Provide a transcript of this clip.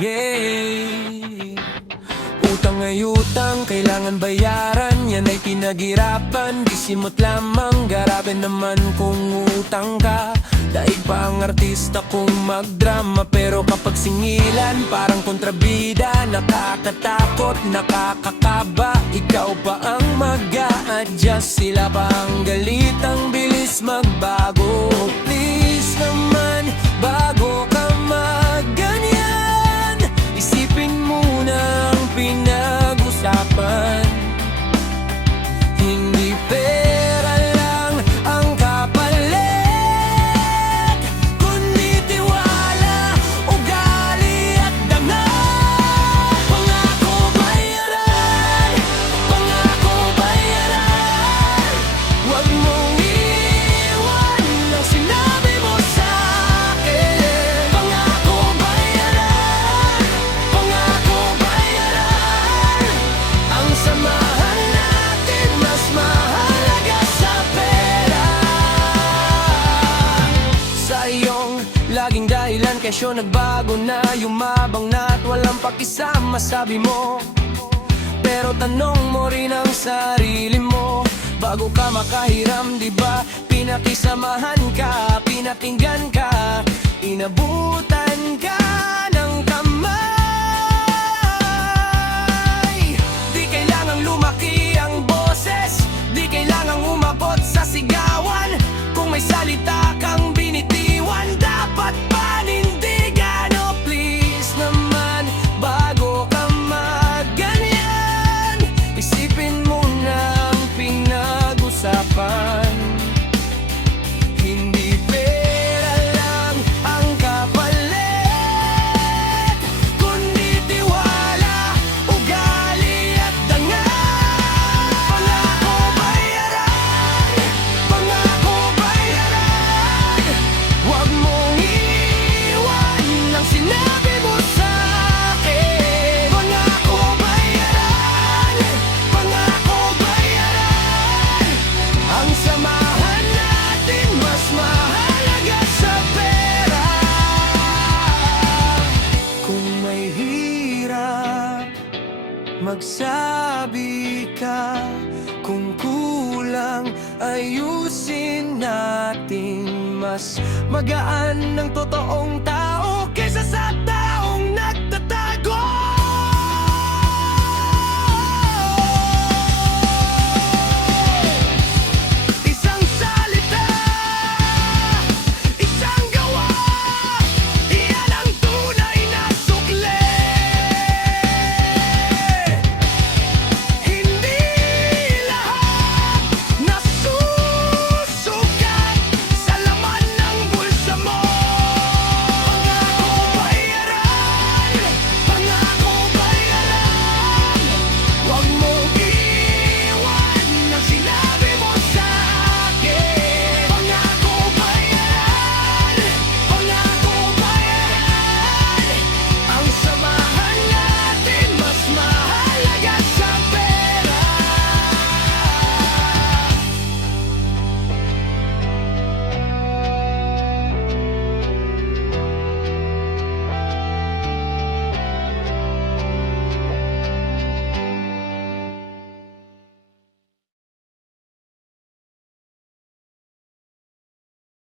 yeah. Utang ay utang, kailangan bayaran. Yan ay pinaghirapan, di simot lamang. Grabe naman kung utang ka. Daig pa ang artista kung magdrama. Pero kapag singilan, parang kontrabida. Nakakatakot, nakakakaba. Ikaw pa ang mag-a-adjust, sila pa ang galit. Ang bilis magbago. Please naman, bago ka magganyan, isipin muna ang pinag-usapan. Hindi pera lang ang kapalit, kundi tiwala, ugali at dangal. Pangako bayaran, pangako bayaran. Huwag mong iwan ang sinabi mo sa'kin. Pangako bayaran, pangako bayaran. Ang samahan natin mas mahalaga sa pera. Sa iyong laging dahilan, kesyo nagbago na. Yumabang na at walang pakisama, sabi mo. Pero tanong mo rin ang sarili mo, bago ka makahiram, di ba? Pinakisamahan ka, pinakinggan ka, inabutan ka ng kamay. Di kailangang lumaki ang boses, di kailangang umabot sa sigawan. Kung may salita kang binitiwan, dapat panindigan. Oh please naman, bago ka magganyan, isipin mo na ang pinag-usapan. Hindi pera lang ang kapalit, kundi tiwala, ugali at dangal. Pangako bayaran, pangako bayaran. Huwag mong iwan ang sinabi mo sa'kin. Pangako bayaran, pangako bayaran. Ang samahan natin mas mahalaga sa pera. Kung may hirap, magsabi ka. Kung kulang, ayusin natin. Mas magaan ng totoong tao kaysa sa taong